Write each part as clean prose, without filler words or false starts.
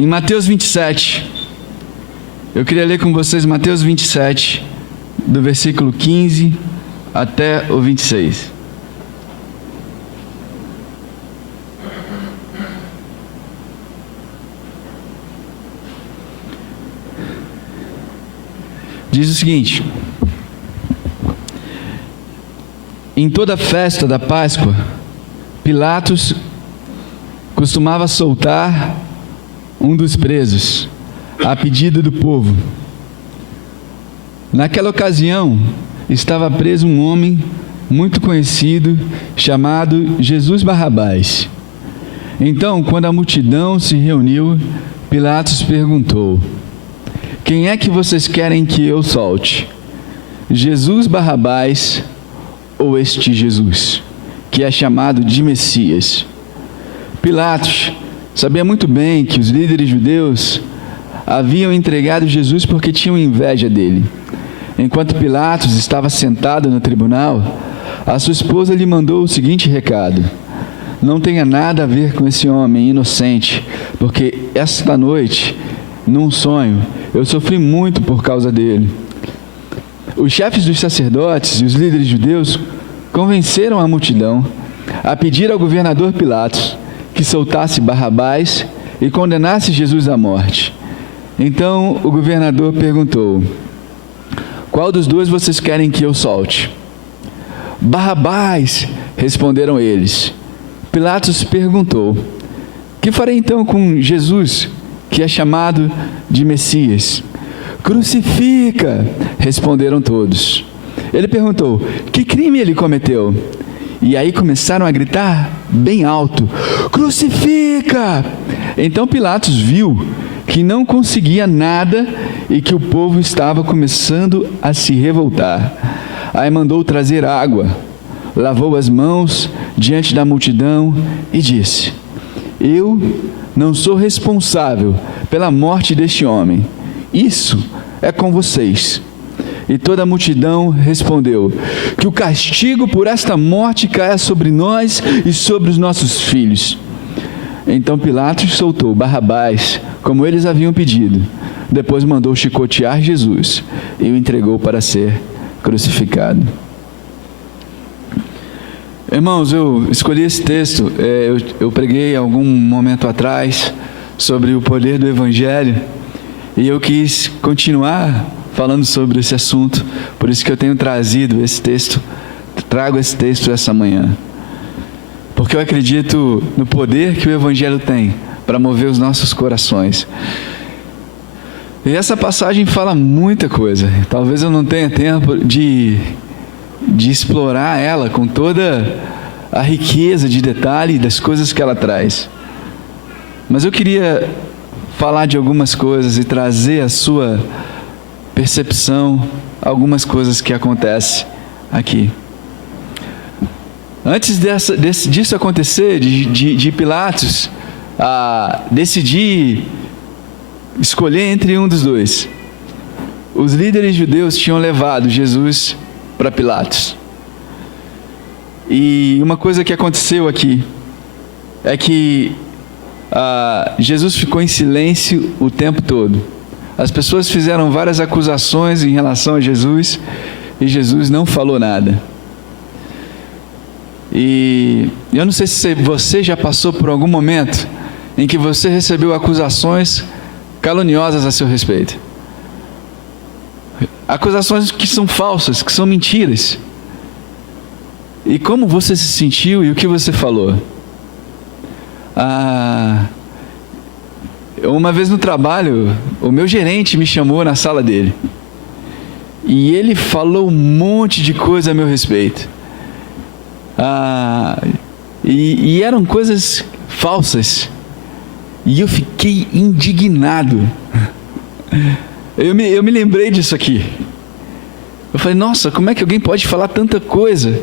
em Mateus 27. Eu queria ler com vocês Mateus 27, do versículo 15 até o 26. Diz o seguinte: em toda a festa da Páscoa, Pilatos costumava soltar um dos presos, a pedido do povo. Naquela ocasião, estava preso um homem muito conhecido, chamado Jesus Barrabás. Então, quando a multidão se reuniu, Pilatos perguntou: quem é que vocês querem que eu solte? Jesus Barrabás ou este Jesus, que é chamado de Messias? Pilatos sabia muito bem que os líderes judeus haviam entregado Jesus porque tinham inveja dele. Enquanto Pilatos estava sentado no tribunal, a sua esposa lhe mandou o seguinte recado: não tenha nada a ver com esse homem inocente, porque esta noite, num sonho, eu sofri muito por causa dele. Os chefes dos sacerdotes e os líderes judeus convenceram a multidão a pedir ao governador Pilatos que soltasse Barrabás e condenasse Jesus à morte. Então o governador perguntou: qual dos dois vocês querem que eu solte? Barrabás, responderam eles. Pilatos perguntou: que farei então com Jesus, que é chamado de Messias? Crucifica, responderam todos. Ele perguntou: que crime ele cometeu? E aí começaram a gritar bem alto: crucifica! Então Pilatos viu que não conseguia nada e que o povo estava começando a se revoltar. Aí mandou trazer água, lavou as mãos diante da multidão e disse: eu não sou responsável pela morte deste homem. Isso é com vocês. E toda a multidão respondeu: que o castigo por esta morte caia sobre nós e sobre os nossos filhos. Então Pilatos soltou Barrabás, como eles haviam pedido. Depois mandou chicotear Jesus e o entregou para ser crucificado. Irmãos, eu escolhi esse texto, eu preguei algum momento atrás sobre o poder do Evangelho, e eu quis continuar falando sobre esse assunto, por isso que eu tenho trazido esse texto, trago esse texto essa manhã, porque eu acredito no poder que o Evangelho tem para mover os nossos corações. E essa passagem fala muita coisa, talvez eu não tenha tempo de explorar ela com toda a riqueza de detalhe das coisas que ela traz, mas eu queria falar de algumas coisas e trazer a sua percepção, algumas coisas que acontecem aqui. Antes disso acontecer, de Pilatos decidir escolher entre um dos dois, os líderes judeus tinham levado Jesus para Pilatos. E uma coisa que aconteceu aqui é que Jesus ficou em silêncio o tempo todo. As pessoas fizeram várias acusações em relação a Jesus e Jesus não falou nada. E eu não sei se você já passou por algum momento em que você recebeu acusações caluniosas a seu respeito. Acusações que são falsas, que são mentiras. E como você se sentiu e o que você falou? Uma vez no trabalho, o meu gerente me chamou na sala dele. E ele falou um monte de coisa a meu respeito. E eram coisas falsas. E eu fiquei indignado. Eu me lembrei disso aqui. Eu falei: nossa, como é que alguém pode falar tanta coisa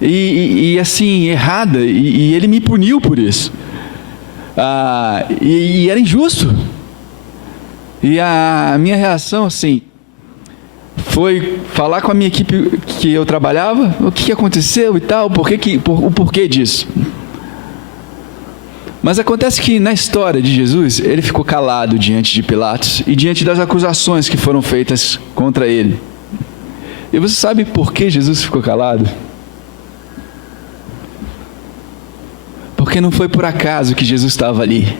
e assim, errada, e ele me puniu por isso. E era injusto. E a minha reação, assim, foi falar com a minha equipe que eu trabalhava, o que aconteceu e tal, o porquê disso. Mas acontece que na história de Jesus, ele ficou calado diante de Pilatos e diante das acusações que foram feitas contra ele. E você sabe por que Jesus ficou calado? Porque não foi por acaso que Jesus estava ali.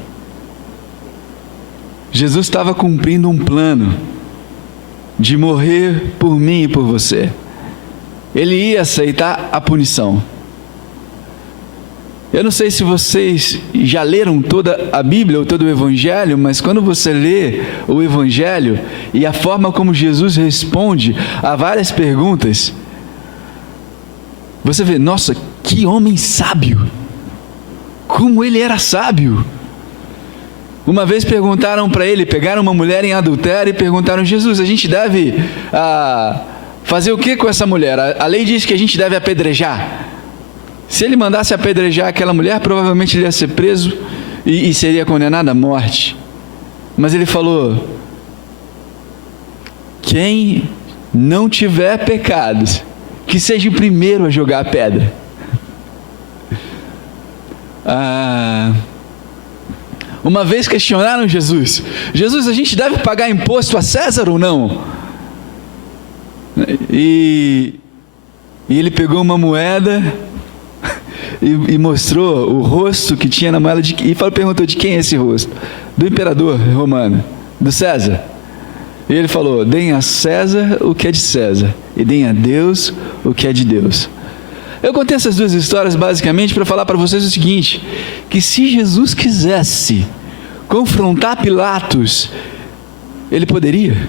Jesus estava cumprindo um plano de morrer por mim e por você. Ele ia aceitar a punição. Eu não sei se vocês já leram toda a Bíblia ou todo o Evangelho, mas quando você lê o Evangelho e a forma como Jesus responde a várias perguntas, você vê, nossa, que homem sábio! Como ele era sábio! Uma vez perguntaram para ele, pegaram uma mulher em adultério e perguntaram: Jesus, a gente deve fazer o que com essa mulher? A lei diz que a gente deve apedrejar. Se ele mandasse apedrejar aquela mulher, provavelmente ele ia ser preso e seria condenado à morte. Mas ele falou: quem não tiver pecados, que seja o primeiro a jogar a pedra. Uma vez questionaram Jesus: Jesus, a gente deve pagar imposto a César ou não? E ele pegou uma moeda e mostrou o rosto que tinha na moeda e perguntou: de quem é esse rosto? Do imperador romano, do César. E ele falou: deem a César o que é de César e deem a Deus o que é de Deus. Eu contei essas duas histórias basicamente para falar para vocês o seguinte: que se Jesus quisesse confrontar Pilatos, ele poderia,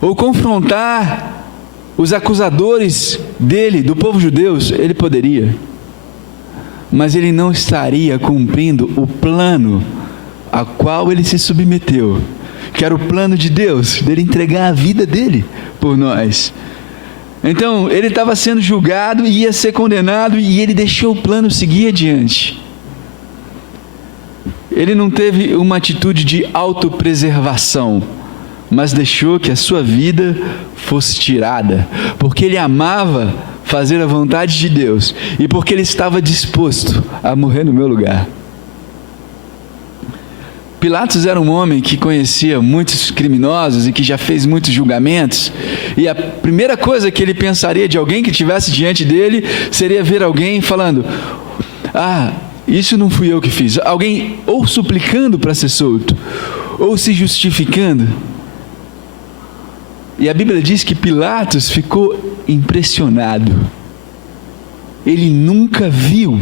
ou confrontar os acusadores dele, do povo judeu, ele poderia, mas ele não estaria cumprindo o plano a qual ele se submeteu, que era o plano de Deus, dele entregar a vida dele por nós. Então, ele estava sendo julgado e ia ser condenado, e ele deixou o plano seguir adiante. Ele não teve uma atitude de autopreservação, mas deixou que a sua vida fosse tirada, porque ele amava fazer a vontade de Deus, e porque ele estava disposto a morrer no meu lugar. Pilatos era um homem que conhecia muitos criminosos e que já fez muitos julgamentos, e a primeira coisa que ele pensaria de alguém que estivesse diante dele seria ver alguém falando: isso não fui eu que fiz. Alguém ou suplicando para ser solto, ou se justificando. E a Bíblia diz que Pilatos ficou impressionado. Ele nunca viu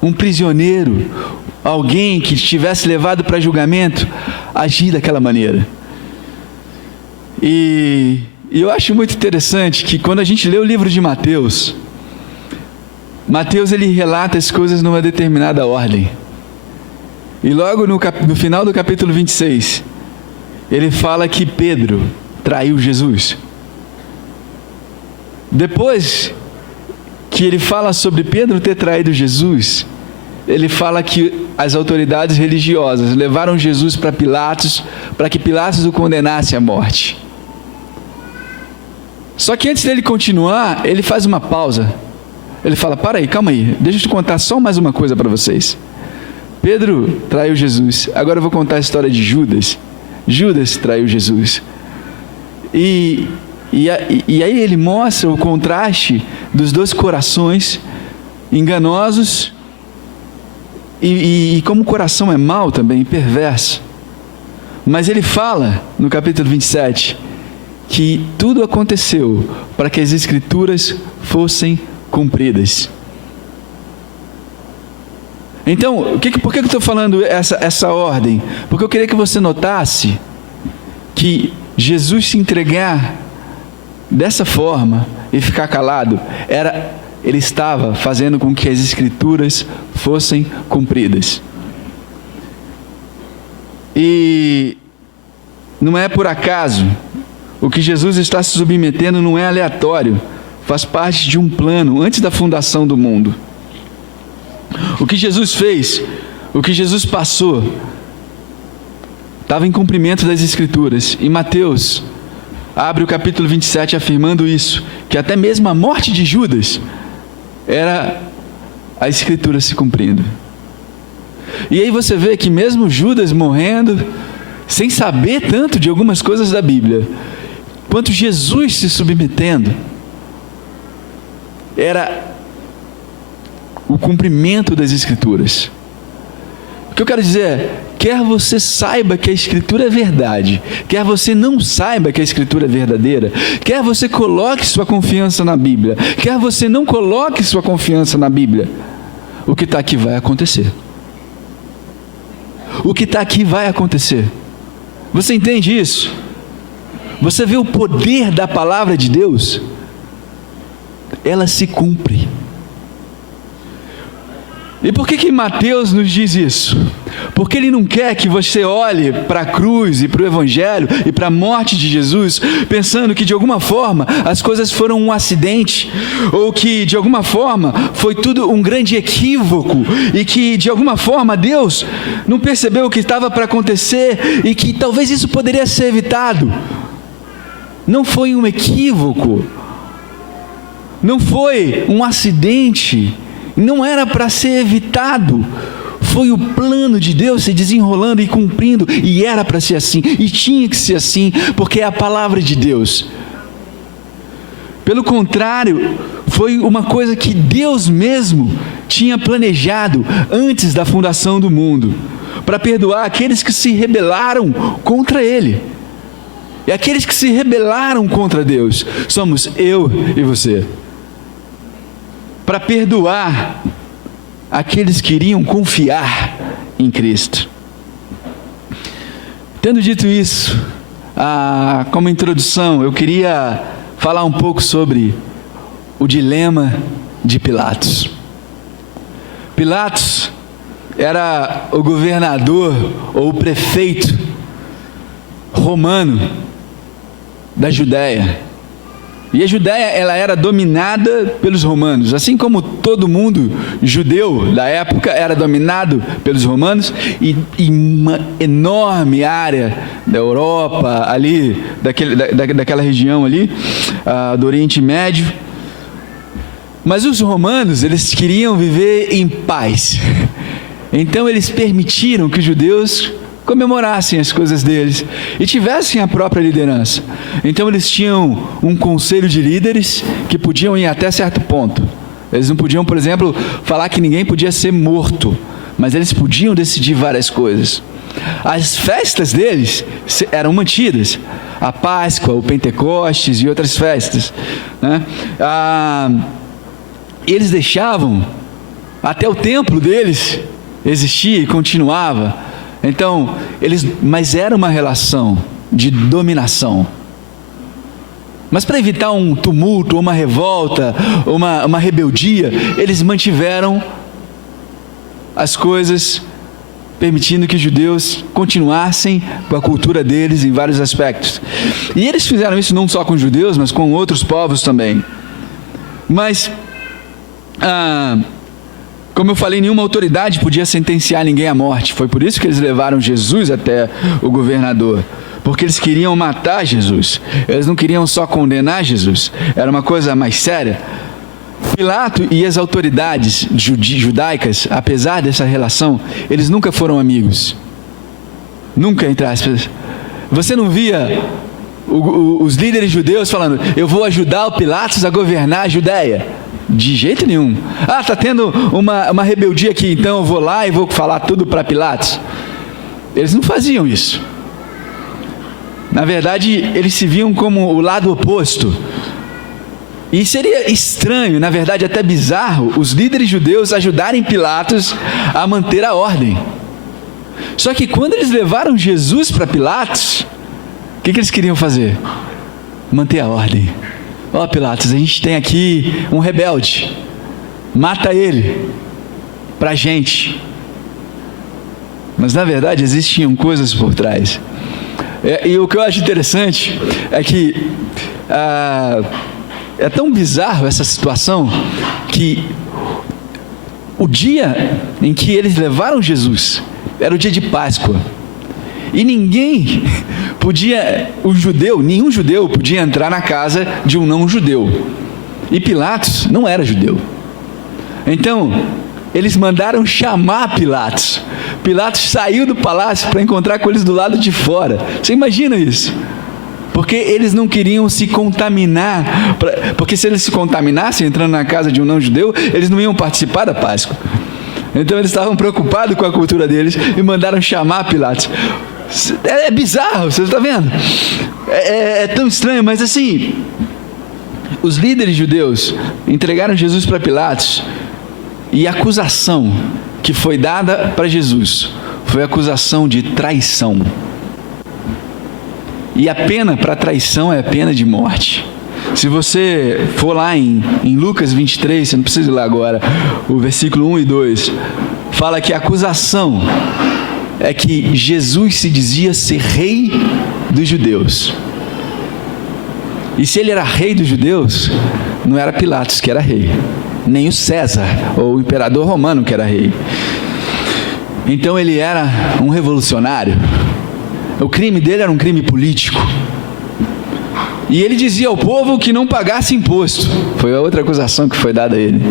um prisioneiro, alguém que estivesse levado para julgamento, agir daquela maneira. E eu acho muito interessante que quando a gente lê o livro de Mateus, ele relata as coisas numa determinada ordem. E logo no final do capítulo 26, ele fala que Pedro traiu Jesus. Depois que ele fala sobre Pedro ter traído Jesus, ele fala que as autoridades religiosas levaram Jesus para Pilatos, para que Pilatos o condenasse à morte. Só que antes dele continuar, ele faz uma pausa. Ele fala: para aí, calma aí, deixa eu te contar só mais uma coisa para vocês. Pedro traiu Jesus, agora eu vou contar a história de Judas. Judas traiu Jesus. E aí ele mostra o contraste dos dois corações enganosos, e como o coração é mau também, perverso. Mas ele fala no capítulo 27 que tudo aconteceu para que as Escrituras fossem cumpridas. Então, por que eu estou falando essa ordem? Porque eu queria que você notasse que Jesus se entregar dessa forma e ficar calado, ele estava fazendo com que as Escrituras fossem cumpridas. E não é por acaso. O que Jesus está se submetendo não é aleatório, faz parte de um plano antes da fundação do mundo. O que Jesus fez, o que Jesus passou, estava em cumprimento das Escrituras. E Mateus abre o capítulo 27 afirmando isso, que até mesmo a morte de Judas era a Escritura se cumprindo. E aí você vê que mesmo Judas morrendo, sem saber tanto de algumas coisas da Bíblia, quanto Jesus se submetendo, era o cumprimento das Escrituras. O que eu quero dizer é, quer você saiba que a Escritura é verdade, quer você não saiba que a Escritura é verdadeira, quer você coloque sua confiança na Bíblia, quer você não coloque sua confiança na Bíblia, o que está aqui vai acontecer. O que está aqui vai acontecer. Você entende isso? Você vê o poder da palavra de Deus? Ela se cumpre. E por que Mateus nos diz isso? Porque ele não quer que você olhe para a cruz e para o Evangelho e para a morte de Jesus, pensando que de alguma forma as coisas foram um acidente, ou que de alguma forma foi tudo um grande equívoco, e que de alguma forma Deus não percebeu o que estava para acontecer, e que talvez isso poderia ser evitado. Não foi um equívoco, não foi um acidente, não era para ser evitado, foi o plano de Deus se desenrolando e cumprindo, e era para ser assim, e tinha que ser assim, porque é a palavra de Deus. Pelo contrário, foi uma coisa que Deus mesmo tinha planejado antes da fundação do mundo, para perdoar aqueles que se rebelaram contra Ele. E aqueles que se rebelaram contra Deus somos eu e você. Para perdoar aqueles que iriam confiar em Cristo. Tendo dito isso, como introdução, eu queria falar um pouco sobre o dilema de Pilatos. Pilatos era o governador ou o prefeito romano da Judéia. E a Judéia, ela era dominada pelos romanos, assim como todo mundo judeu da época era dominado pelos romanos, e uma enorme área da Europa, ali, daquela região ali, do Oriente Médio. Mas os romanos, eles queriam viver em paz. Então eles permitiram que os judeus comemorassem as coisas deles e tivessem a própria liderança. Então eles tinham um conselho de líderes que podiam ir até certo ponto. Eles não podiam, por exemplo, falar que ninguém podia ser morto, mas eles podiam decidir várias coisas. As festas deles eram mantidas, a Páscoa, o Pentecostes e outras festas, né? Eles deixavam até o templo deles existir e continuava. Então, mas era uma relação de dominação. Mas para evitar um tumulto, uma revolta, uma rebeldia, eles mantiveram as coisas, permitindo que os judeus continuassem com a cultura deles em vários aspectos. E eles fizeram isso não só com os judeus, mas com outros povos também. Mas como eu falei, nenhuma autoridade podia sentenciar ninguém à morte. Foi por isso que eles levaram Jesus até o governador, porque eles queriam matar Jesus. Eles não queriam só condenar Jesus, era uma coisa mais séria. Pilato e as autoridades judaicas, apesar dessa relação, eles nunca foram amigos. Nunca, entre aspas. Você não via os líderes judeus falando: eu vou ajudar o Pilatos a governar a Judéia. De jeito nenhum. Está tendo uma rebeldia aqui, então eu vou lá e vou falar tudo para Pilatos. Eles não faziam isso. Na verdade, eles se viam como o lado oposto. E seria estranho, na verdade até bizarro, os líderes judeus ajudarem Pilatos a manter a ordem. Só que quando eles levaram Jesus para Pilatos, o que eles queriam fazer? Manter a ordem. Pilatos, a gente tem aqui um rebelde, mata ele, pra gente. Mas na verdade existiam coisas por trás. E o que eu acho interessante é que é tão bizarro essa situação, que o dia em que eles levaram Jesus era o dia de Páscoa. E ninguém podia, nenhum judeu podia entrar na casa de um não judeu. E Pilatos não era judeu. Então, eles mandaram chamar Pilatos. Pilatos saiu do palácio para encontrar com eles do lado de fora. Você imagina isso? Porque eles não queriam se contaminar, porque se eles se contaminassem entrando na casa de um não-judeu, eles não iam participar da Páscoa. Então eles estavam preocupados com a cultura deles e mandaram chamar Pilatos. É bizarro, você está vendo? É tão estranho, mas assim, os líderes judeus entregaram Jesus para Pilatos, e a acusação que foi dada para Jesus foi a acusação de traição. E a pena para traição é a pena de morte. Se você for lá em Lucas 23, você não precisa ir lá agora, o versículo 1 e 2, fala que a acusação é que Jesus se dizia ser rei dos judeus. E se ele era rei dos judeus, não era Pilatos que era rei, nem o César, ou o imperador romano que era rei. Então ele era um revolucionário. O crime dele era um crime político. E ele dizia ao povo que não pagasse imposto. Foi a outra acusação que foi dada a ele.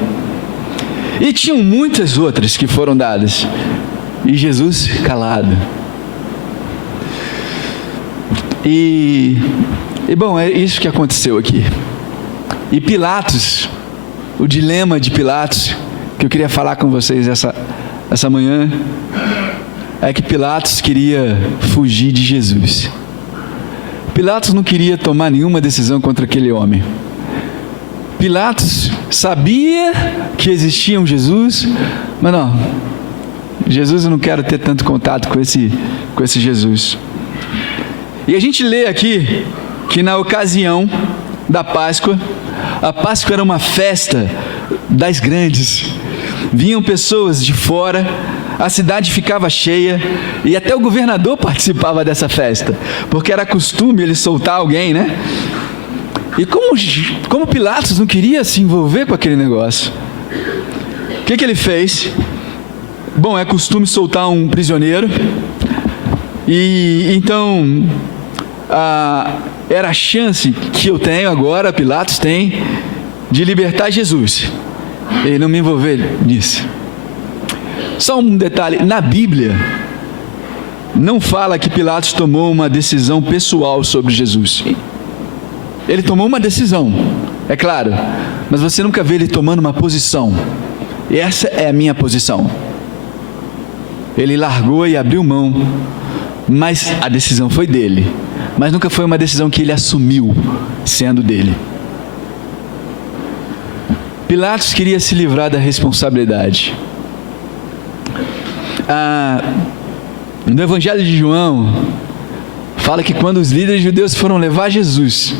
E tinham muitas outras que foram dadas. E Jesus calado. E bom, é isso que aconteceu aqui. E Pilatos, o dilema de Pilatos, que eu queria falar com vocês essa manhã, é que Pilatos queria fugir de Jesus. Pilatos não queria tomar nenhuma decisão contra aquele homem. Pilatos sabia que existia um Jesus, mas não, Jesus, eu não quero ter tanto contato com esse Jesus. E a gente lê aqui que na ocasião da Páscoa, a Páscoa era uma festa das grandes. Vinham pessoas de fora, a cidade ficava cheia, e até o governador participava dessa festa, porque era costume ele soltar alguém, né? E como Pilatos não queria se envolver com aquele negócio, o que ele fez? Bom, é costume soltar um prisioneiro, e então era a chance que eu tenho agora, Pilatos tem, de libertar Jesus, e não me envolver nisso. Só um detalhe, na Bíblia não fala que Pilatos tomou uma decisão pessoal sobre Jesus. Ele tomou uma decisão, é claro, mas você nunca vê ele tomando uma posição. E essa é a minha posição. Ele largou e abriu mão, mas a decisão foi dele, mas nunca foi uma decisão que ele assumiu sendo dele. Pilatos queria se livrar da responsabilidade. No Evangelho de João fala que quando os líderes judeus foram levar Jesus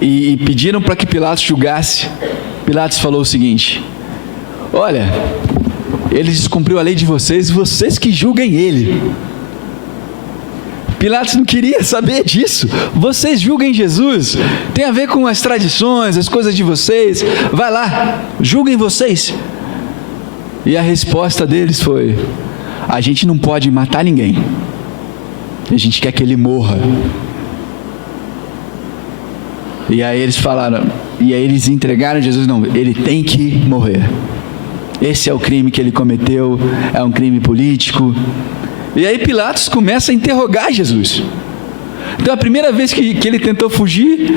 e pediram para que Pilatos julgasse, Pilatos falou o seguinte: olha, ele descumpriu a lei de vocês, vocês que julguem ele. Pilatos não queria saber disso. Vocês julguem Jesus, tem a ver com as tradições, as coisas de vocês, vai lá, julguem vocês. E a resposta deles foi: a gente não pode matar ninguém, a gente quer que ele morra. E aí eles falaram, e aí eles entregaram Jesus: não, ele tem que morrer, esse é o crime que ele cometeu, é um crime político. E aí Pilatos começa a interrogar Jesus. Então a primeira vez que ele tentou fugir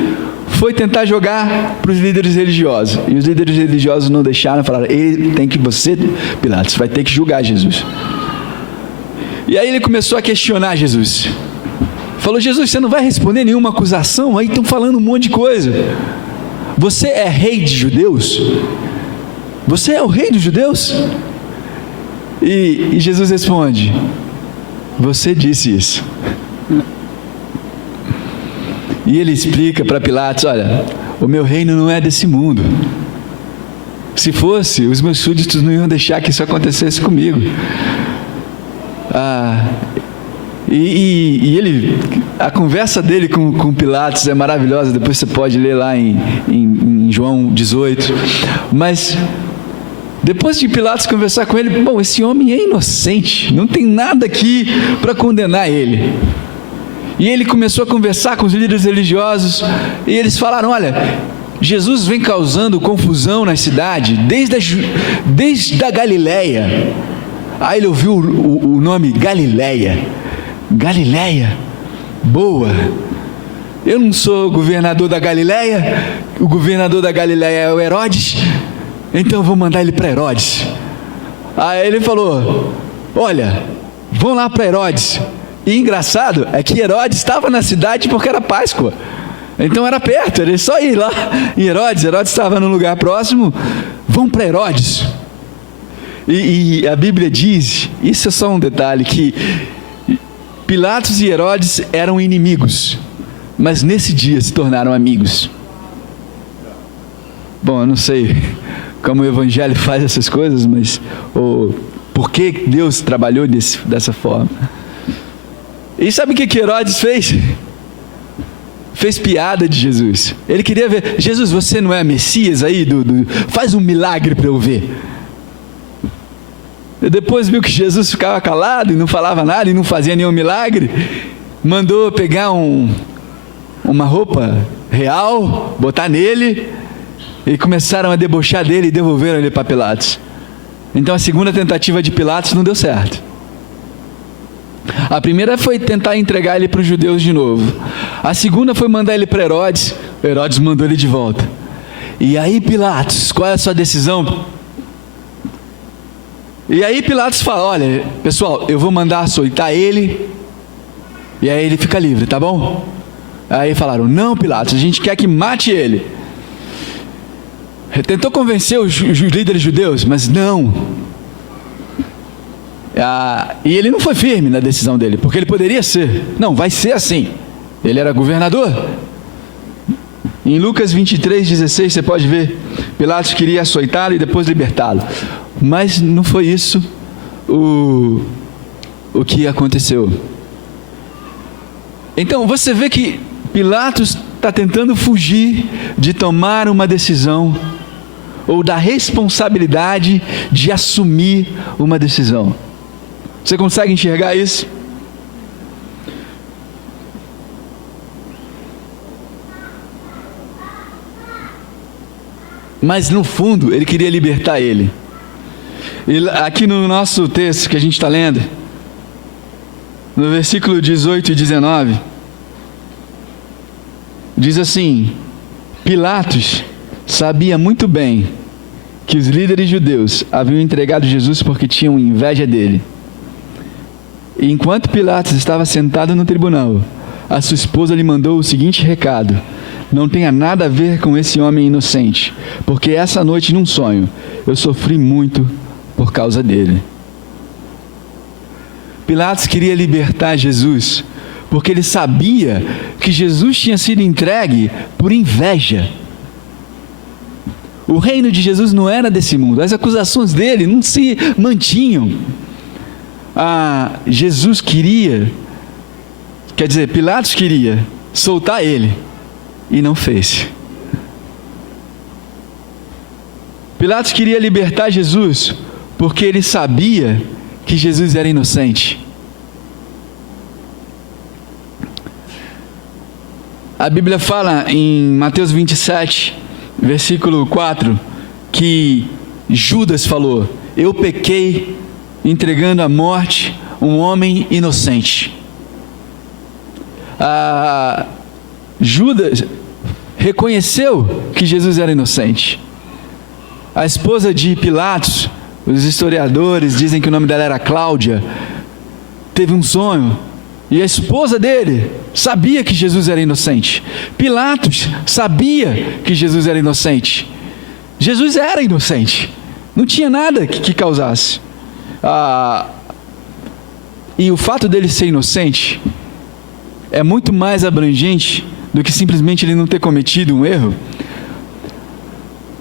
foi tentar jogar para os líderes religiosos, e os líderes religiosos não deixaram, falaram: você, Pilatos, vai ter que julgar Jesus. E aí ele começou a questionar Jesus, falou: Jesus, você não vai responder nenhuma acusação? Aí estão falando um monte de coisa. Você é rei de judeus? Você é o rei dos judeus? E Jesus responde: você disse isso. E ele explica para Pilatos: olha, o meu reino não é desse mundo. Se fosse, os meus súditos não iam deixar que isso acontecesse comigo. A conversa dele com Pilatos é maravilhosa, depois você pode ler lá em João 18. Mas depois de Pilatos conversar com ele, bom, esse homem é inocente, não tem nada aqui para condenar ele. E ele começou a conversar com os líderes religiosos, e eles falaram: olha, Jesus vem causando confusão na cidade desde a Galileia. Aí ele ouviu o nome Galileia. Galileia, boa. Eu não sou governador da Galileia, o governador da Galileia é o Herodes, então eu vou mandar ele para Herodes. Aí ele falou: olha, vão lá para Herodes. E engraçado é que Herodes estava na cidade porque era Páscoa, então era perto, era só ir lá em Herodes. Herodes estava num lugar próximo. Vão para Herodes. E a Bíblia diz, isso é só um detalhe, que Pilatos e Herodes eram inimigos, mas nesse dia se tornaram amigos. Bom, eu não sei como o Evangelho faz essas coisas, mas por que Deus trabalhou dessa forma. E sabe o que Herodes fez? Fez piada de Jesus. Ele queria ver: Jesus, você não é Messias aí? Faz um milagre para eu ver. E depois viu que Jesus ficava calado e não falava nada e não fazia nenhum milagre. Mandou pegar uma roupa real, botar nele, e começaram a debochar dele e devolveram ele para Pilatos. Então a segunda tentativa de Pilatos não deu certo. A primeira foi tentar entregar ele para os judeus de novo. A segunda foi mandar ele para Herodes. Herodes mandou ele de volta. E aí Pilatos, qual é a sua decisão? E aí Pilatos fala: olha, pessoal, eu vou mandar açoitar ele, e aí ele fica livre, tá bom? Aí falaram: não, Pilatos, a gente quer que mate ele. Tentou convencer os líderes judeus, mas não. E ele não foi firme na decisão dele, porque ele poderia ser: não, vai ser assim. Ele era governador. Em Lucas 23:16 você pode ver, Pilatos queria açoitá-lo e depois libertá-lo, mas não foi isso o que aconteceu. Então você vê que Pilatos está tentando fugir de tomar uma decisão, ou da responsabilidade de assumir uma decisão. Você consegue enxergar isso? Mas no fundo ele queria libertar ele. E aqui no nosso texto que a gente está lendo, no versículo 18 e 19, diz assim: Pilatos sabia muito bem que os líderes judeus haviam entregado Jesus porque tinham inveja dele. E enquanto Pilatos estava sentado no tribunal, a sua esposa lhe mandou o seguinte recado: não tenha nada a ver com esse homem inocente, porque essa noite num sonho eu sofri muito por causa dele. Pilatos queria libertar Jesus, porque ele sabia que Jesus tinha sido entregue por inveja. O reino de Jesus não era desse mundo, as acusações dele não se mantinham. Jesus queria, Pilatos queria soltar ele, e não fez. Pilatos queria libertar Jesus, porque ele sabia que Jesus era inocente. A Bíblia fala em Mateus 27, versículo 4, que Judas falou: eu pequei entregando à morte um homem inocente. Judas reconheceu que Jesus era inocente. A esposa de Pilatos, os historiadores dizem que o nome dela era Cláudia, teve um sonho, e a esposa dele sabia que Jesus era inocente. Pilatos sabia que Jesus era inocente. Jesus era inocente, não tinha nada que causasse. E o fato dele ser inocente é muito mais abrangente do que simplesmente ele não ter cometido um erro.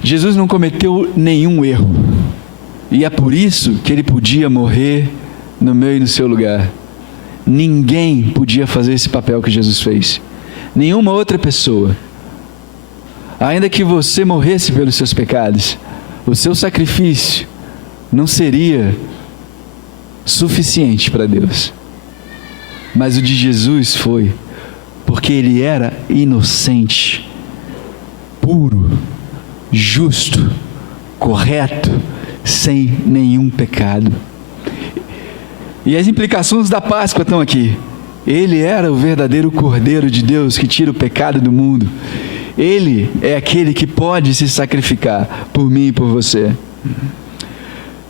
Jesus não cometeu nenhum erro, e é por isso que ele podia morrer no meu e no seu lugar. Ninguém podia fazer esse papel que Jesus fez, nenhuma outra pessoa. Ainda que você morresse pelos seus pecados, o seu sacrifício não seria suficiente para Deus, mas o de Jesus foi, porque ele era inocente. puro, justo, correto, sem nenhum pecado. E as implicações da Páscoa estão aqui. Ele era o verdadeiro Cordeiro de Deus que tira o pecado do mundo. Ele é aquele que pode se sacrificar por mim e por você.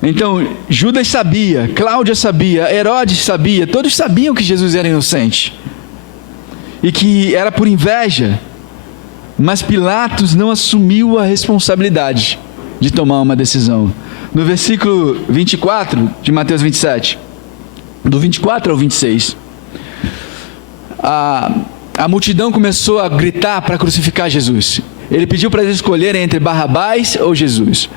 Então, Judas sabia, Cláudia sabia, Herodes sabia, todos sabiam que Jesus era inocente e que era por inveja, mas Pilatos não assumiu a responsabilidade de tomar uma decisão. No versículo 24 de Mateus 27, do 24 ao 26, a multidão começou a gritar para crucificar Jesus. Ele pediu para eles escolherem entre Barrabás ou Jesus.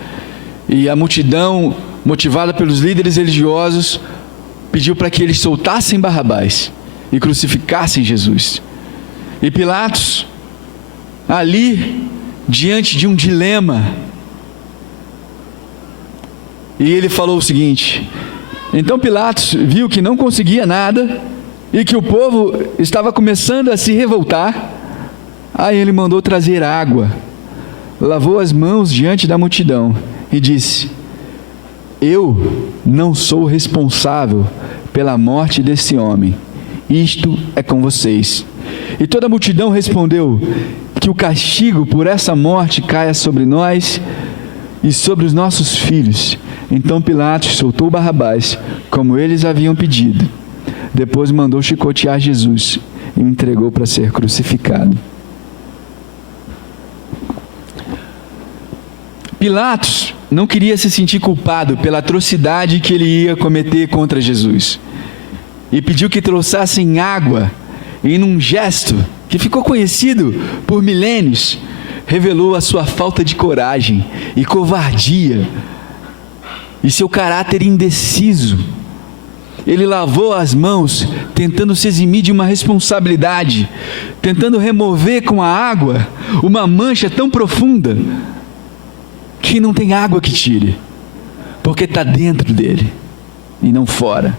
E a multidão, motivada pelos líderes religiosos, pediu para que eles soltassem Barrabás e crucificassem Jesus. E Pilatos, ali, diante de um dilema, e ele falou o seguinte: então Pilatos viu que não conseguia nada e que o povo estava começando a se revoltar. Aí ele mandou trazer água, lavou as mãos diante da multidão e disse: eu não sou responsável pela morte desse homem, isto é com vocês. E toda a multidão respondeu: que o castigo por essa morte caia sobre nós e sobre os nossos filhos. Então Pilatos soltou Barrabás, como eles haviam pedido. Depois mandou chicotear Jesus e o entregou para ser crucificado. Pilatos não queria se sentir culpado pela atrocidade que ele ia cometer contra Jesus, e pediu que trouxessem água, e num gesto que ficou conhecido por milênios, revelou a sua falta de coragem e covardia, e seu caráter indeciso. Ele lavou as mãos, tentando se eximir de uma responsabilidade, tentando remover com a água uma mancha tão profunda que não tem água que tire, porque está dentro dele e não fora.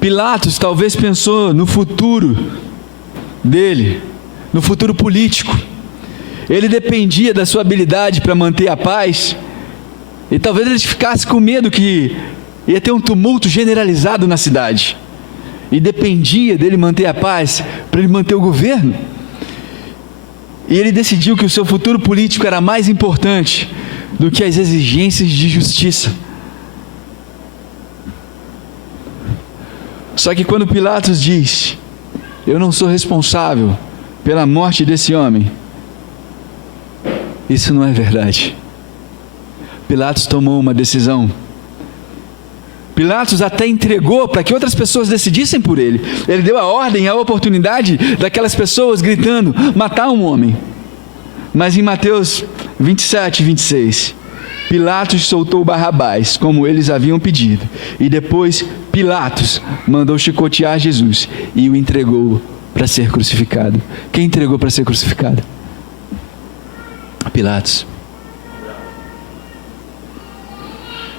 Pilatos talvez pensou no futuro dele, no futuro político. Ele dependia da sua habilidade para manter a paz, e talvez ele ficasse com medo que ia ter um tumulto generalizado na cidade, e dependia dele manter a paz para ele manter o governo. E ele decidiu que o seu futuro político era mais importante do que as exigências de justiça. Só que quando Pilatos diz: eu não sou responsável pela morte desse homem, isso não é verdade. Pilatos tomou uma decisão. Pilatos até entregou para que outras pessoas decidissem por ele. Ele deu a ordem, a oportunidade daquelas pessoas gritando: matar um homem. Mas em Mateus 27, 26, Pilatos soltou Barrabás, como eles haviam pedido. E depois Pilatos mandou chicotear Jesus e o entregou para ser crucificado. Quem entregou para ser crucificado? Pilatos.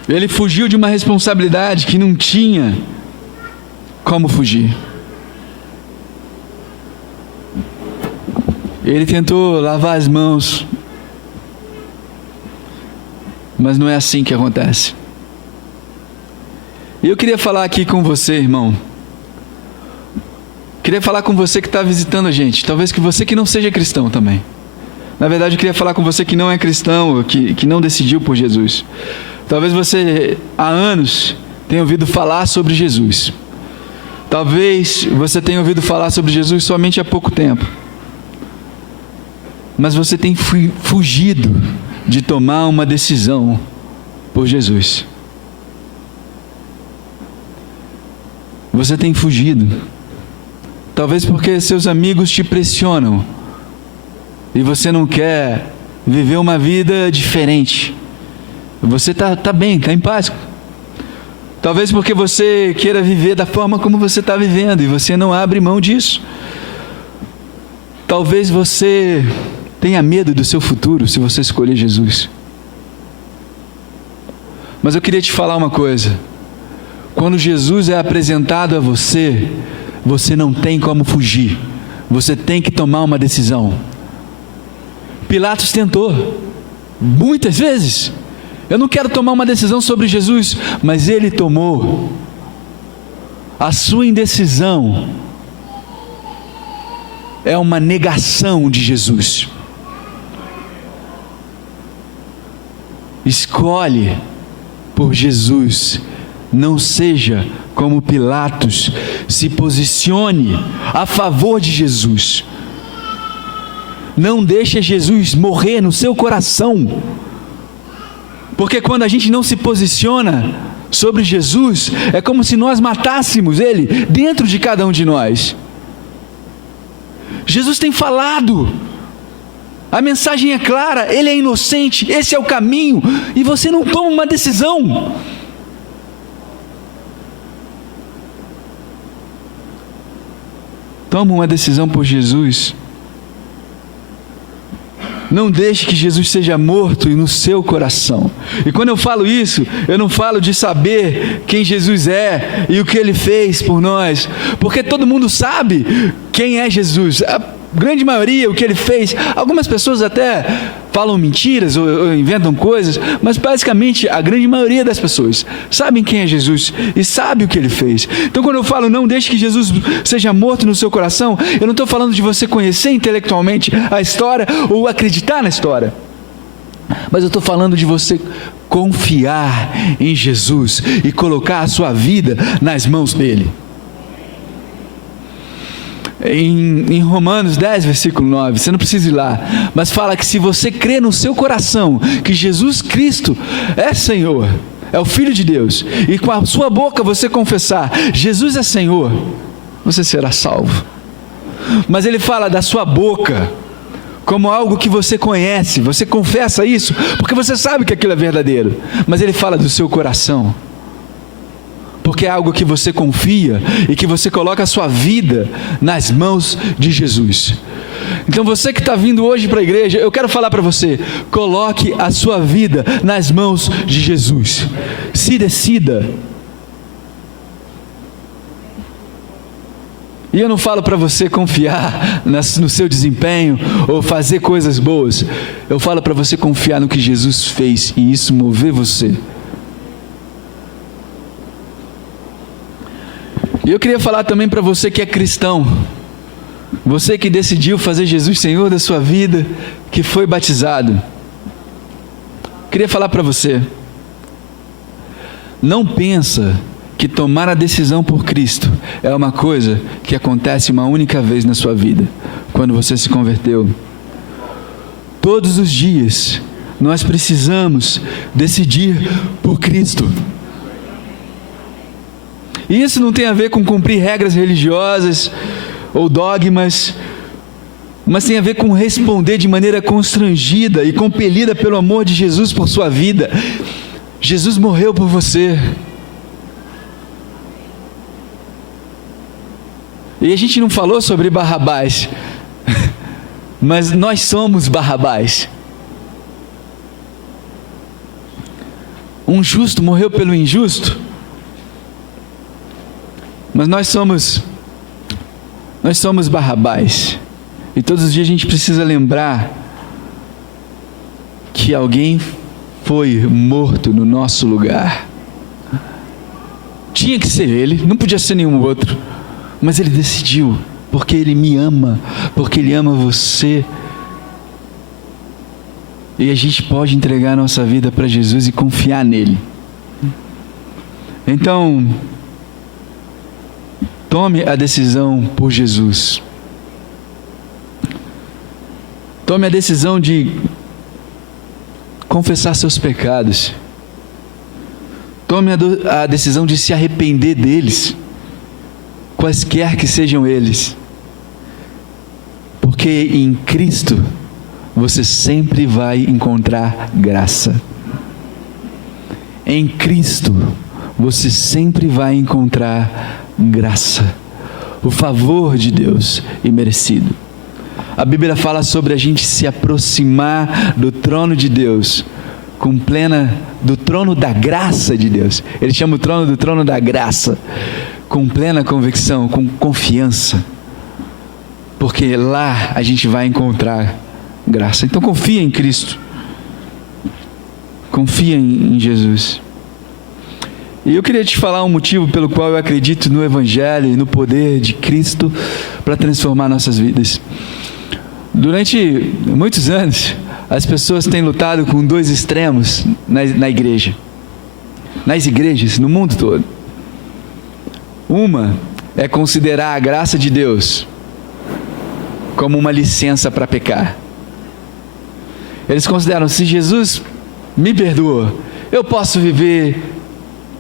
Ele fugiu de uma responsabilidade que não tinha como fugir. Ele tentou lavar as mãos, mas não é assim que acontece. E eu queria falar aqui com você, irmão. Queria falar com você que está visitando a gente. Talvez que você que não seja cristão também. Na verdade, eu queria falar com você que não é cristão, que não decidiu por Jesus. Talvez você há anos tenha ouvido falar sobre Jesus. Talvez você tenha ouvido falar sobre Jesus somente há pouco tempo. Mas você tem fugido de tomar uma decisão por Jesus. Você tem fugido. Talvez porque seus amigos te pressionam e você não quer viver uma vida diferente. Você está bem, está em paz. Talvez porque você queira viver da forma como você está vivendo e você não abre mão disso. Talvez você tenha medo do seu futuro se você escolher Jesus. Mas eu queria te falar uma coisa: quando Jesus é apresentado a você, você não tem como fugir, você tem que tomar uma decisão. Pilatos tentou, muitas vezes. Eu não quero tomar uma decisão sobre Jesus, mas ele tomou. A sua indecisão é uma negação de Jesus. Escolhe por Jesus. Não seja como Pilatos. Se posicione a favor de Jesus. Não deixe Jesus morrer no seu coração. Porque quando a gente não se posiciona sobre Jesus, é como se nós matássemos Ele dentro de cada um de nós. Jesus tem falado, a mensagem é clara, Ele é inocente, esse é o caminho, e você não toma uma decisão. Toma uma decisão por Jesus. Não deixe que Jesus seja morto no seu coração. E quando eu falo isso, eu não falo de saber quem Jesus é e o que Ele fez por nós, porque todo mundo sabe quem é Jesus. A grande maioria, o que Ele fez. Algumas pessoas até falam mentiras ou inventam coisas, mas basicamente a grande maioria das pessoas sabem quem é Jesus e sabe o que Ele fez. Então quando eu falo não deixe que Jesus seja morto no seu coração, eu não estou falando de você conhecer intelectualmente a história ou acreditar na história, mas eu estou falando de você confiar em Jesus e colocar a sua vida nas mãos dEle. Em Romanos 10, versículo 9, você não precisa ir lá, mas fala que se você crê no seu coração que Jesus Cristo é Senhor, é o Filho de Deus, e com a sua boca você confessar Jesus é Senhor, você será salvo. Mas ele fala da sua boca como algo que você conhece, você confessa isso porque você sabe que aquilo é verdadeiro, mas ele fala do seu coração, porque é algo que você confia e que você coloca a sua vida nas mãos de Jesus. Então você que está vindo hoje para a igreja, eu quero falar para você, coloque a sua vida nas mãos de Jesus, se decida. E eu não falo para você confiar no seu desempenho ou fazer coisas boas, eu falo para você confiar no que Jesus fez e isso mover você. E eu queria falar também para você que é cristão, você que decidiu fazer Jesus Senhor da sua vida, que foi batizado. Queria falar para você, não pensa que tomar a decisão por Cristo é uma coisa que acontece uma única vez na sua vida, quando você se converteu. Todos os dias nós precisamos decidir por Cristo. E isso não tem a ver com cumprir regras religiosas ou dogmas, mas tem a ver com responder de maneira constrangida e compelida pelo amor de Jesus por sua vida. Jesus morreu por você. E a gente não falou sobre Barrabás, mas nós somos Barrabás. Um justo morreu pelo injusto, mas nós somos Barrabás. E todos os dias a gente precisa lembrar que alguém foi morto no nosso lugar. Tinha que ser ele, não podia ser nenhum outro, mas ele decidiu, porque ele me ama, porque ele ama você. E a gente pode entregar a nossa vida para Jesus e confiar nele. Então, tome a decisão por Jesus. Tome a decisão de confessar seus pecados. Tome a decisão de se arrepender deles, quaisquer que sejam eles. Porque em Cristo você sempre vai encontrar graça. Em Cristo você sempre vai encontrar graça, o favor de Deus imerecido. A Bíblia fala sobre a gente se aproximar do trono de Deus, do trono da graça de Deus. Ele chama o trono do trono da graça, com plena convicção, com confiança, porque lá a gente vai encontrar graça. Então confia em Cristo, confia em Jesus. E eu queria te falar um motivo pelo qual eu acredito no Evangelho e no poder de Cristo para transformar nossas vidas. Durante muitos anos, as pessoas têm lutado com dois extremos na igreja, nas igrejas, no mundo todo. Uma é considerar a graça de Deus como uma licença para pecar. Eles consideram, se Jesus me perdoa, eu posso viver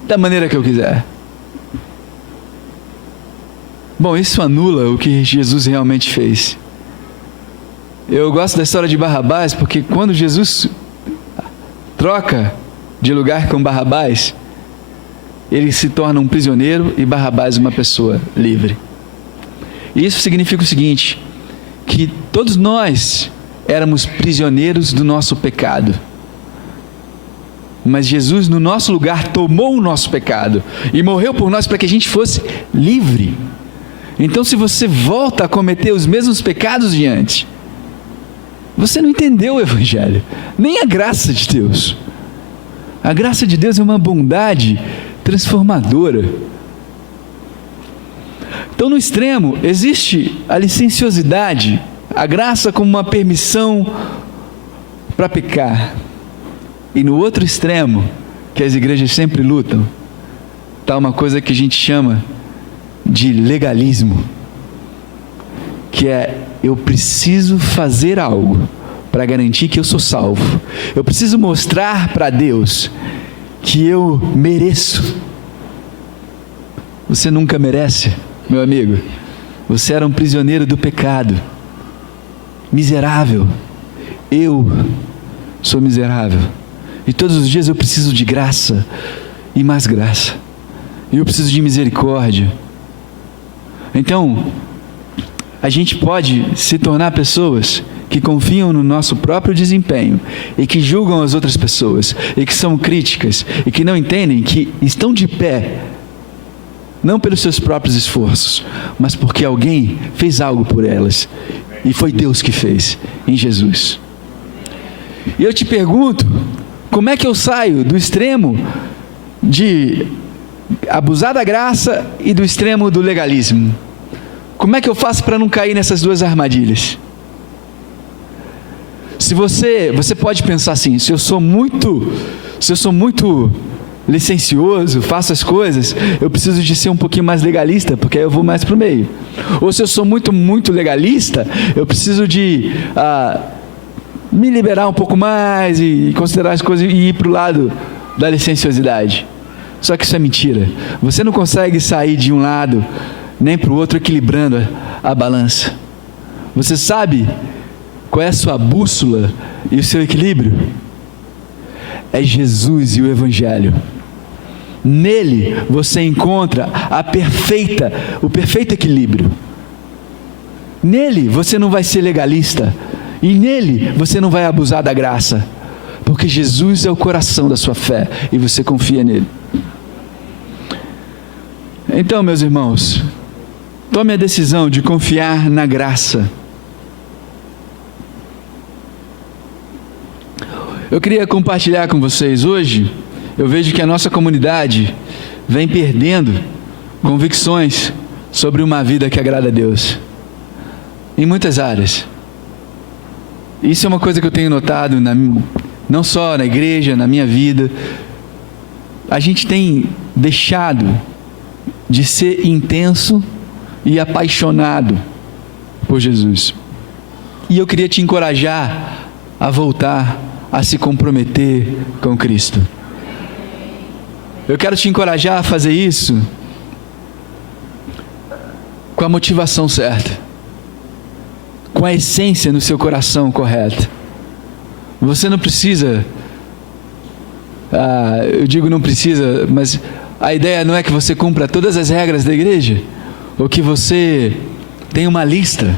da maneira que eu quiser. Bom, isso anula o que Jesus realmente fez. Eu gosto da história de Barrabás, porque quando Jesus troca de lugar com Barrabás, ele se torna um prisioneiro e Barrabás uma pessoa livre. E isso significa o seguinte, que todos nós éramos prisioneiros do nosso pecado. Mas Jesus, no nosso lugar, tomou o nosso pecado e morreu por nós para que a gente fosse livre. Então, se você volta a cometer os mesmos pecados de antes, você não entendeu o Evangelho, nem a graça de Deus. A graça de Deus é uma bondade transformadora. Então, no extremo, existe a licenciosidade, a graça como uma permissão para pecar. E no outro extremo, que as igrejas sempre lutam, está uma coisa que a gente chama de legalismo, que é, eu preciso fazer algo para garantir que eu sou salvo. Eu preciso mostrar para Deus que eu mereço. Você nunca merece, meu amigo. Você era um prisioneiro do pecado, miserável. Eu sou miserável. E todos os dias eu preciso de graça e mais graça. E eu preciso de misericórdia. Então, a gente pode se tornar pessoas que confiam no nosso próprio desempenho e que julgam as outras pessoas e que são críticas e que não entendem que estão de pé não pelos seus próprios esforços, mas porque alguém fez algo por elas e foi Deus que fez em Jesus. E eu te pergunto, como é que eu saio do extremo de abusar da graça e do extremo do legalismo? Como é que eu faço para não cair nessas duas armadilhas? Se você pode pensar assim, se eu sou muito licencioso, faço as coisas, eu preciso de ser um pouquinho mais legalista, porque aí eu vou mais para o meio. Ou se eu sou muito legalista, eu preciso de me liberar um pouco mais e considerar as coisas e ir para o lado da licenciosidade. Só que isso é mentira. Você não consegue sair de um lado nem para o outro equilibrando a balança. Você sabe qual é a sua bússola e o seu equilíbrio? É Jesus e o Evangelho. Nele você encontra o perfeito equilíbrio. Nele você não vai ser legalista. E nele você não vai abusar da graça. Porque Jesus é o coração da sua fé e você confia nele. Então, meus irmãos, tome a decisão de confiar na graça. Eu queria compartilhar com vocês hoje, eu vejo que a nossa comunidade vem perdendo convicções sobre uma vida que agrada a Deus, em muitas áreas. Isso é uma coisa que eu tenho notado, não só na igreja, na minha vida. A gente tem deixado de ser intenso e apaixonado por Jesus. E eu queria te encorajar a voltar a se comprometer com Cristo. Eu quero te encorajar a fazer isso com a motivação certa, com a essência no seu coração correta. Você não precisa, eu digo não precisa, mas a ideia não é que você cumpra todas as regras da igreja, ou que você tenha uma lista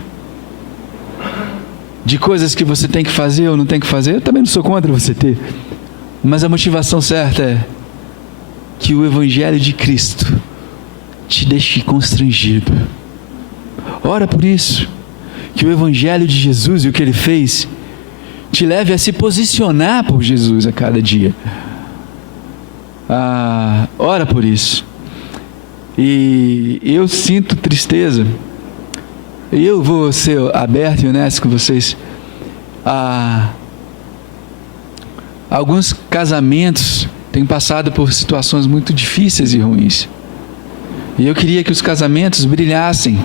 de coisas que você tem que fazer ou não tem que fazer. Eu também não sou contra você ter, mas a motivação certa é que o Evangelho de Cristo te deixe constrangido. Ora por isso que o Evangelho de Jesus e o que Ele fez te leve a se posicionar por Jesus a cada dia. Ora por isso. E eu sinto tristeza, e eu vou ser aberto e honesto com vocês. Alguns casamentos têm passado por situações muito difíceis e ruins, e eu queria que os casamentos brilhassem,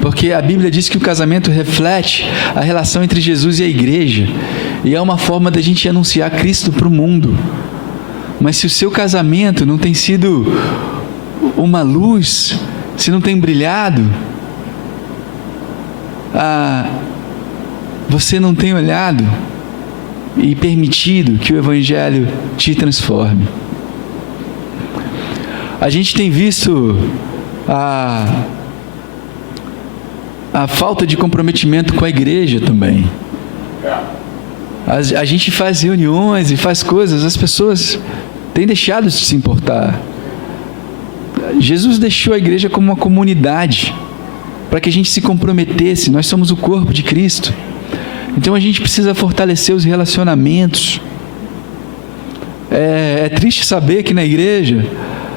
porque a Bíblia diz que o casamento reflete a relação entre Jesus e a igreja, e é uma forma da gente anunciar Cristo para o mundo. Mas se o seu casamento não tem sido uma luz, se não tem brilhado, você não tem olhado e permitido que o Evangelho te transforme. A gente tem visto a falta de comprometimento com a igreja também. A gente faz reuniões e faz coisas, as pessoas têm deixado de se importar. Jesus deixou a igreja como uma comunidade, para que a gente se comprometesse. Nós somos o corpo de Cristo, então a gente precisa fortalecer os relacionamentos. É triste saber que na igreja,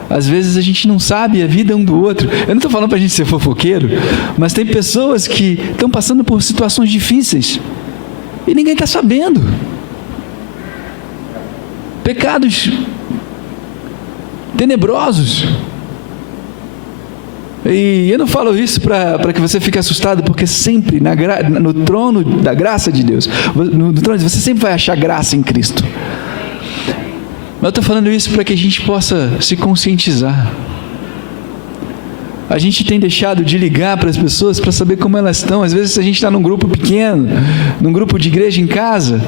às vezes a gente não sabe a vida um do outro. Eu não estou falando para a gente ser fofoqueiro, mas tem pessoas que estão passando por situações difíceis, e ninguém está sabendo. Pecados tenebrosos. E eu não falo isso para que você fique assustado, porque sempre no trono da graça de Deus, no trono, você sempre vai achar graça em Cristo. Mas eu estou falando isso para que a gente possa se conscientizar. A gente tem deixado de ligar para as pessoas para saber como elas estão. Às vezes a gente está num grupo pequeno, num grupo de igreja em casa,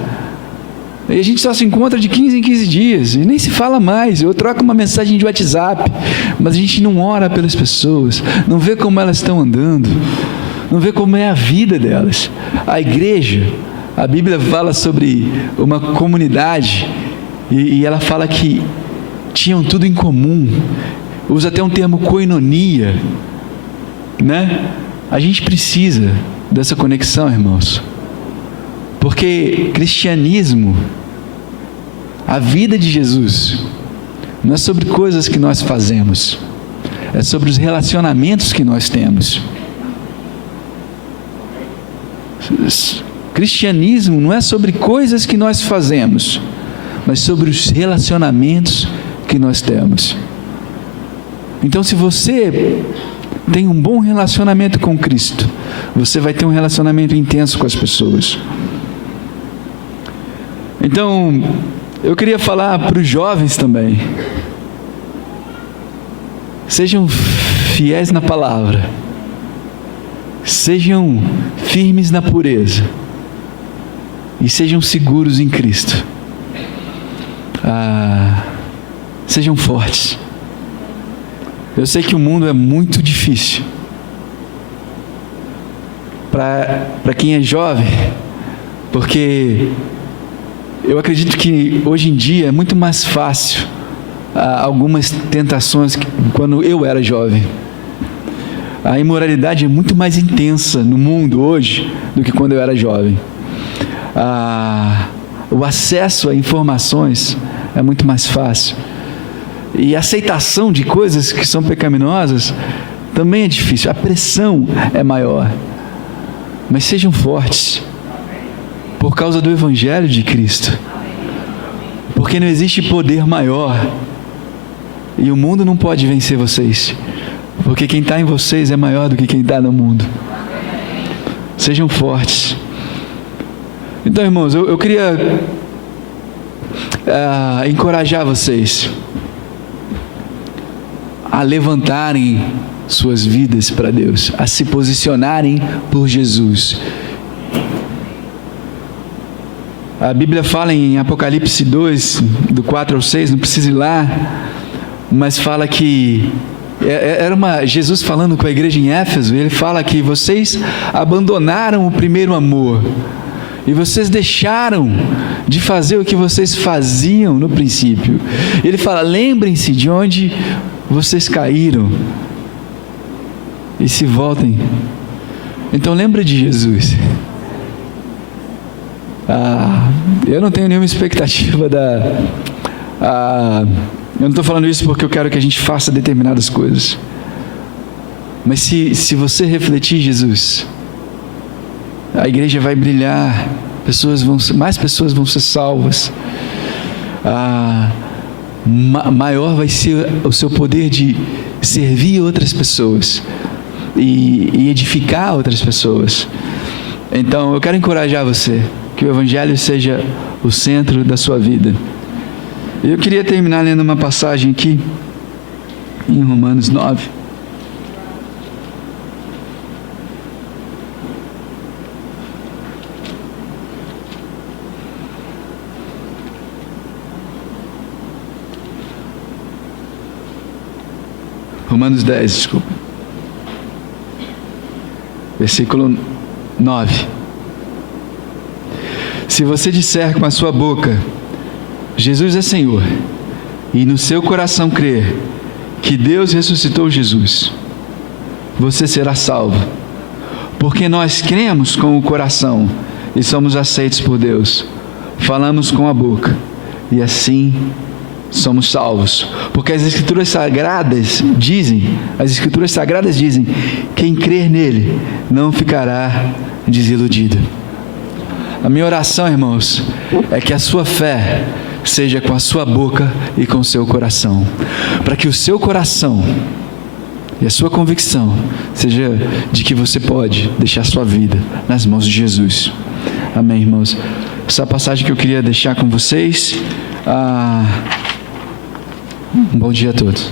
e a gente só se encontra de 15 em 15 dias, e nem se fala mais. Eu troco uma mensagem de WhatsApp, mas a gente não ora pelas pessoas, não vê como elas estão andando, não vê como é a vida delas. A igreja, a Bíblia fala sobre uma comunidade, e ela fala que tinham tudo em comum. Usa até um termo koinonia, né? A gente precisa dessa conexão, irmãos, porque cristianismo, a vida de Jesus, não é sobre coisas que nós fazemos, é sobre os relacionamentos que nós temos. Cristianismo não é sobre coisas que nós fazemos, mas sobre os relacionamentos que nós temos. Então, se você tem um bom relacionamento com Cristo, você vai ter um relacionamento intenso com as pessoas. Então, eu queria falar para os jovens também: sejam fiéis na palavra, sejam firmes na pureza e sejam seguros em Cristo. Sejam fortes. Eu sei que o mundo é muito difícil para quem é jovem, porque eu acredito que hoje em dia é muito mais fácil algumas tentações que quando eu era jovem. A imoralidade é muito mais intensa no mundo hoje do que quando eu era jovem. O acesso a informações é muito mais fácil, e a aceitação de coisas que são pecaminosas também é difícil. A pressão é maior. Mas sejam fortes por causa do Evangelho de Cristo, porque não existe poder maior, e o mundo não pode vencer vocês, porque quem está em vocês é maior do que quem está no mundo. Sejam fortes. Então, irmãos, eu queria encorajar vocês a levantarem suas vidas para Deus, a se posicionarem por Jesus. A Bíblia fala em Apocalipse 2, do 4 ao 6, não precisa ir lá, mas fala que Jesus falando com a igreja em Éfeso. Ele fala que vocês abandonaram o primeiro amor, e vocês deixaram de fazer o que vocês faziam no princípio. Ele fala: lembrem-se de onde vocês caíram e se voltem. Então lembra de Jesus. Eu não tenho nenhuma expectativa eu não estou falando isso porque eu quero que a gente faça determinadas coisas. Mas se você refletir Jesus, a igreja vai brilhar, mais pessoas vão ser salvas, maior vai ser o seu poder de servir outras pessoas e edificar outras pessoas. Então eu quero encorajar você, que o Evangelho seja o centro da sua vida. Eu queria terminar lendo uma passagem aqui, em Romanos 9. Romanos 10, desculpa. Versículo 9. Se você disser com a sua boca, Jesus é Senhor, e no seu coração crer que Deus ressuscitou Jesus, você será salvo. Porque nós cremos com o coração e somos aceitos por Deus. Falamos com a boca e assim somos salvos. Porque as Escrituras Sagradas dizem, quem crer nele não ficará desiludido. A minha oração, irmãos, é que a sua fé seja com a sua boca e com o seu coração, para que o seu coração e a sua convicção seja de que você pode deixar sua vida nas mãos de Jesus. Amém, irmãos? Essa passagem que eu queria deixar com vocês. Um bom dia a todos.